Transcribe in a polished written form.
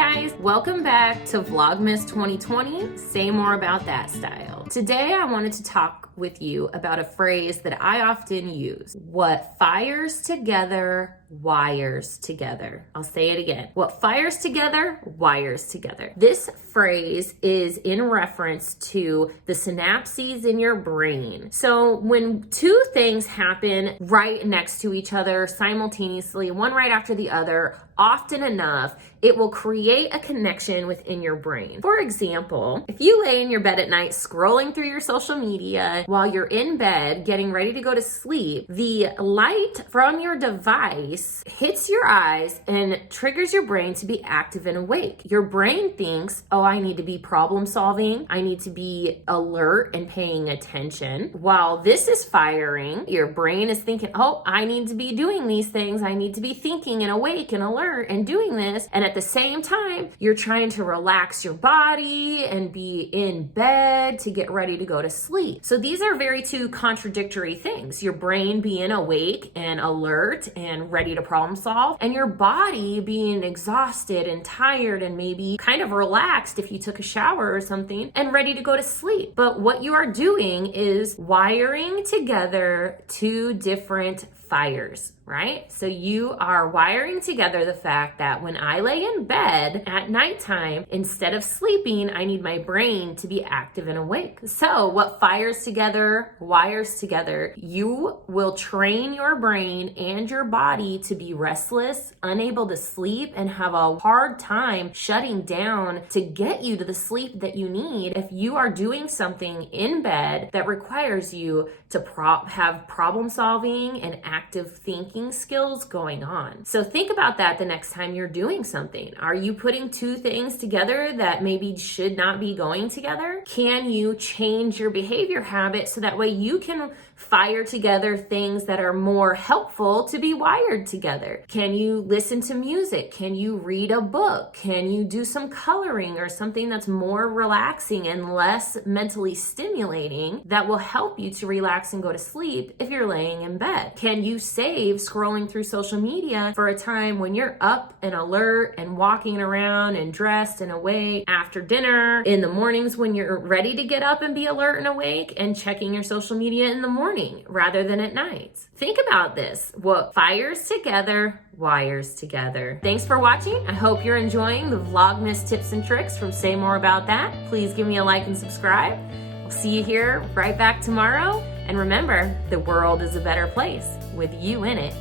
guys, welcome back to Vlogmas 2020, Say More About That style. Today I wanted to talk with you about a phrase that I often use. What fires together, wires together. I'll say it again. What fires together, wires together. This phrase is in reference to the synapses in your brain. So when two things happen right next to each other simultaneously, one right after the other, often enough, it will create a connection within your brain. For example, if you lay in your bed at night scrolling through your social media while you're in bed getting ready to go to sleep, the light from your device hits your eyes and triggers your brain to be active and awake. Your brain thinks, oh, I need to be problem solving. I need to be alert and paying attention. While this is firing, your brain is thinking, oh, I need to be doing these things. I need to be thinking and awake and alert and doing this. And at the same time, you're trying to relax your body and be in bed to get ready to go to sleep. So these are very two contradictory things. Your brain being awake and alert and ready to problem solve, and your body being exhausted and tired and maybe kind of relaxed if you took a shower or something and ready to go to sleep. But what you are doing is wiring together two different fires, right? So you are wiring together the fact that when I lay in bed at nighttime, instead of sleeping, I need my brain to be active and awake. So what fires together, wires together. You will train your brain and your body to be restless, unable to sleep, and have a hard time shutting down to get you to the sleep that you need if you are doing something in bed that requires you to have problem solving and active thinking skills going on. So think about that the next time you're doing something. Are you putting two things together that maybe should not be going together? Can you change your behavior habit so that way you can fire together things that are more helpful to be wired together? Can you listen to music? Can you read a book? Can you do some coloring or something that's more relaxing and less mentally stimulating that will help you to relax and go to sleep if you're laying in bed? Can you save scrolling through social media for a time when you're up and alert and walking around and dressed and awake after dinner, in the mornings when you're ready to get up and be alert and awake, and checking your social media in the morning rather than at night? Think about this. What fires together, wires together. Thanks for watching. I hope you're enjoying the Vlogmas tips and tricks from Say More About That. Please give me a like and subscribe. I'll see you here right back tomorrow. And remember, the world is a better place with you in it.